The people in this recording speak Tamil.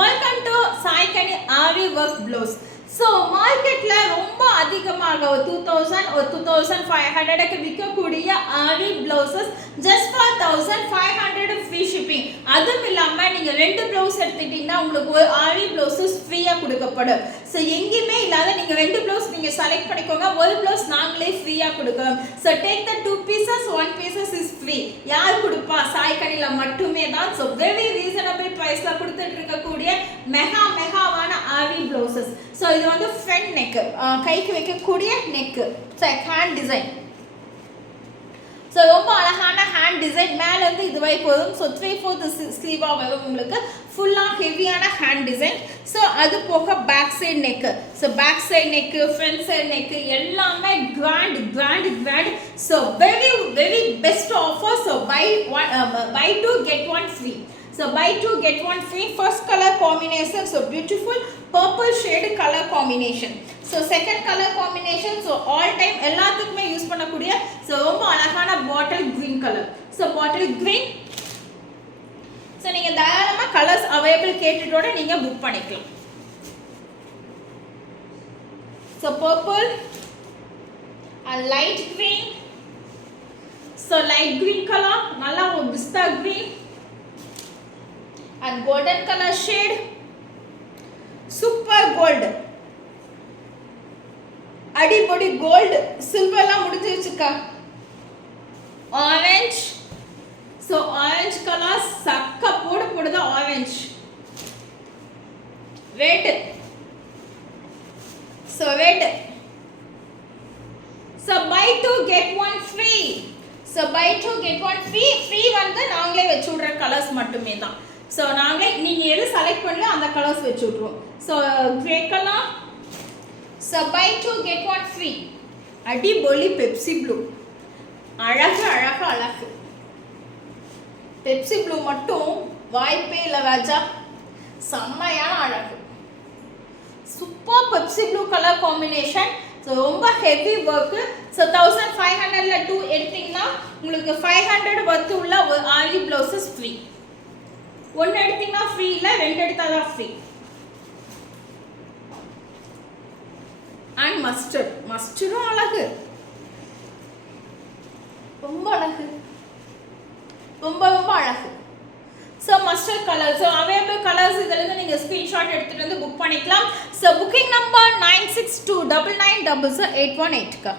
welcome to Saikani Ari Work Blouse. So market la romba adhigamaga 2000 or 2500 க்கு விக்கக்கூடிய ஆரி blouses just for 1500 free shipping. அதுவும் இல்லாம நீங்க ரெண்டு ப்ளவுஸ் எடுத்துட்டீங்கன்னா உங்களுக்கு ஒரு ஆரி blouses ஃப்ரீயா கொடுக்கப்படும். So எங்கயுமே இல்லாத நீங்க ரெண்டு ப்ளவுஸ் நீங்க செலக்ட் பண்ணிக்கோங்க, ஒரு ப்ளவுஸ் நாங்களே ஃப்ரீயா கொடுக்கிறோம். So take the two pieces, one pieces is free. யார் கொடுப்பா? சாய்கனில மட்டுமே தான். So very reasonable priceல கொடுத்துட்டு இருக்கக்கூடிய மெகாவான ஆரி blouses. So இது வந்து front neck, கைக்கு வைக்கக்கூடிய neck, so hand design. So ரொம்ப அழகான hand design, மேல இருந்து இதுவரை போகும். So 3/4 sleeve வரும் உங்களுக்கு, ஃபுல்லா ஹெவியான hand design. So அது போக back side neck, so back side neck, front side neck எல்லாமே grand. So very best offer. So buy two get one free. So buy two get one free. First color combination, so beautiful purple shade color combination. So second color combination, so all time எல்லாத்துக்குமே யூஸ் பண்ணக்கூடிய so ரொம்ப அழகான bottle green color. So bottle green, so நீங்க தாராளமா கலர்ஸ் அவேலபிள் கேட்டுட்டோட நீங்க புக் பண்ணிக்கலாம். So purple and light green, so light green color, நல்லா ஒரு pista green and golden color shade, super gold, அடிபொடி gold, silver எல்லாம் முடிஞ்சிருச்சுக்கா. orange, so orange color சக்க போடுதா orange, red, so red, so buy two get one free. So buy two get one free வந்து நாங்களே வெச்சு விடுற கலர்ஸ் மட்டுமே தான். So நாங்களே நீங்க எது செலக்ட் பண்ணல அந்த கலர்ஸ் வெச்சு விடுறோம். So grey color, so buy two get one free. அடிபொலி பெப்சி ப்ளூ, அழகு பெப்சி ப்ளூ மட்டும் வாய்ப்பே இல்லை ராஜா, செம்மையான அழகு, super Pepsi blue colour combination. So ரொம்ப ஹெவி ஒர்க்கு. ஸோ 1500ல 2 எடுத்தீங்கன்னா உங்களுக்கு 500 ஒர்த்து உள்ள ஒரு ஆரி ப்ளவுசஸ் ஃப்ரீ. ஒன்று எடுத்தீங்கன்னா ஃப்ரீ இல்லை, ரெண்டு எடுத்தால் தான் ஃப்ரீ. அண்ட் மஸ்டர்டும் அழகு, ரொம்ப அழகு. So mustard colour, so available colours இதில் நீங்கள் ஸ்க்ரீன்ஷாட் எடுத்துகிட்டு வந்து புக் பண்ணிக்கலாம். So booking number 9629900818.